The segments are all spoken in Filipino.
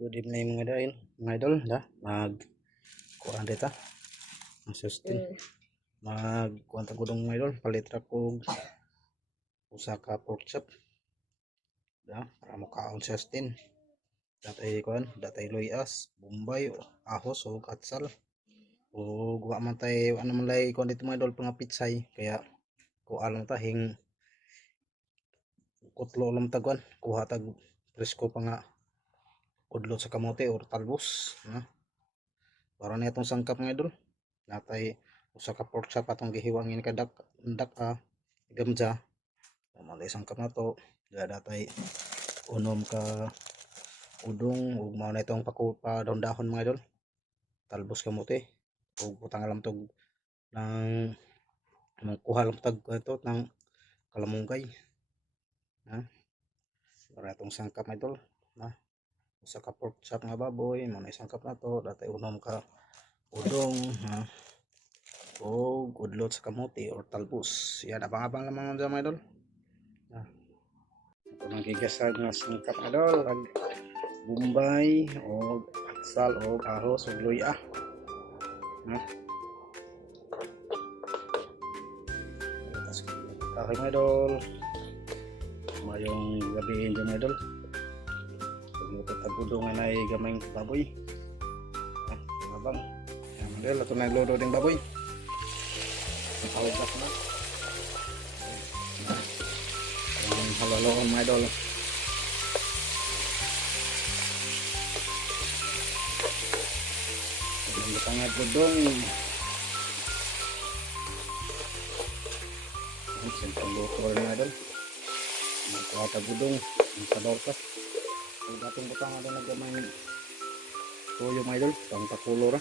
Good evening mga idol, kuan dita, ang sustain, kuan ta gudong mga idol, palit ra ko usa ka pork chop, para mo kaon sustain, datay loyas, bombay, ahos o atsal, o guwa man tay, ano man lay kuan dito mga idol, mga pitsay, kaya kuan lang ta, kutlo lang ta kuan, kuha tag presko pa nga, udlot sa kamote or talbos, para na itong sangkap mga idol, natay usa ka pork chop atong gihiwangin ka gamja, malay sangkap na to, datay unom ka udong ug mao na itong padahon-dahon mga idol, talbos kamote ug butang alam tog ng kuha lang tag ito ng kalamunggay, para itong sangkap mga idol, usa ka pork chop nga baboy, mao na sangkap na to, datay unom ka udong, o udlot sa kamote or talbos. Yan, abang-abang lamang mga idol. Ito nang gigasag nga sangkap mga idol, bombay o atsal o ahos o luya. Okay mga idol, mayong gabihin dyan mga idol. Pagluto tagudong nga na gamay baboy. Abang, yan mga idol, ito na nagluto din baboy. Nakawagak na. Ang halaloon mga idol. Ang butangay budong. Ang sentang luto rin mga idol. Magkawata budong. Ang sabaw ka. Ang dating butang na nagamay toyo mga idol. Pang pakulo ra.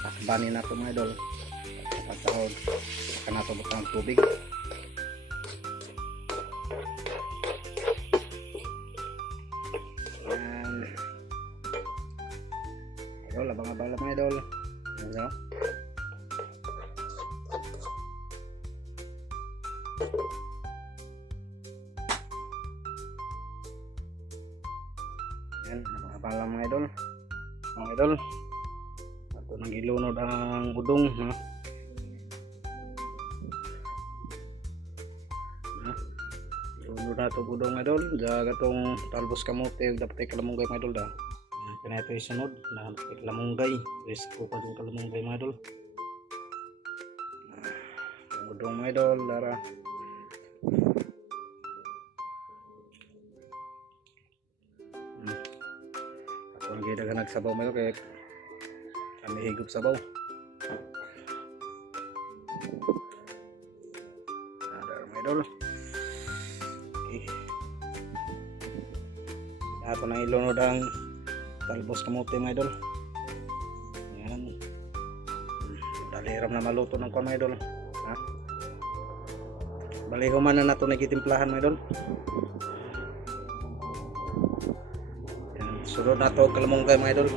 Takbanin na ito mga idol, pagkahod saka na ito butang tubig. Idol, abang-abang lang mga idol. Yan, abang-abang lang mga idol. Mga idol, ito nang ilunod ang udong, ilunod na ito udong mga idol, daga itong talbos kamote, dapat ay kalamunggay mga idol kaya ito isunod, dapat ay kalamunggay, risko pa itong kalamunggay mga idol, udong mga idol, dara. Ito ang gidagan nagsabaw mga idol, kaya kami higop sabaw. Ada mga idol. Okay. Ito na ilunod ang talbos kamote mga idol. Yan. Daliram na maluto ng mga idol. Balihuman na nato nagitimplahan mga idol. Yan. Sunod na to kalamunggay mga idol.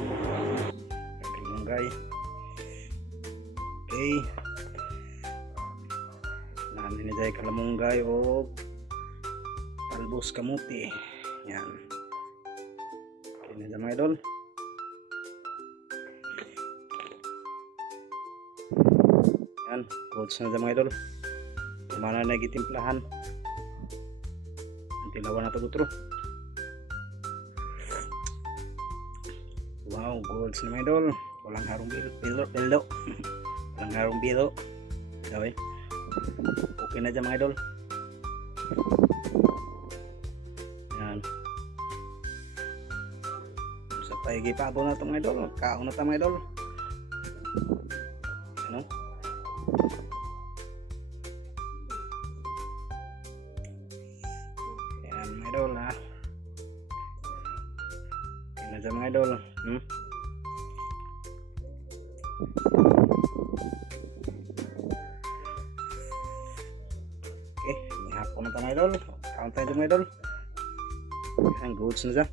Kalamunggay. Okay. Namin ni dahil kalamunggay o talbos kamuti. Yan. Okay na mga idol. Yan. Goods na mga idol. Kumana na gitimplahan. Ang tilawan na ito gutro. Wow, goods na mga idol. Walang harong bilo. Walang harong bilo. Okay. Okay na dyan mga idol. Yan. Sa tayo gipabo na ito mga idol. Kaon na ito mga idol. Ano? Yan mga idol ha. Okay na dyan mga idol. Okay, ihapon na ito mga idol. Kaon tayo mga idol. Ang goods na siya.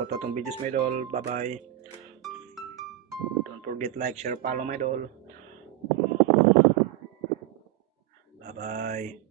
po to itong videos my idol. Bye bye. Don't forget like, share, follow my idol. Bye bye.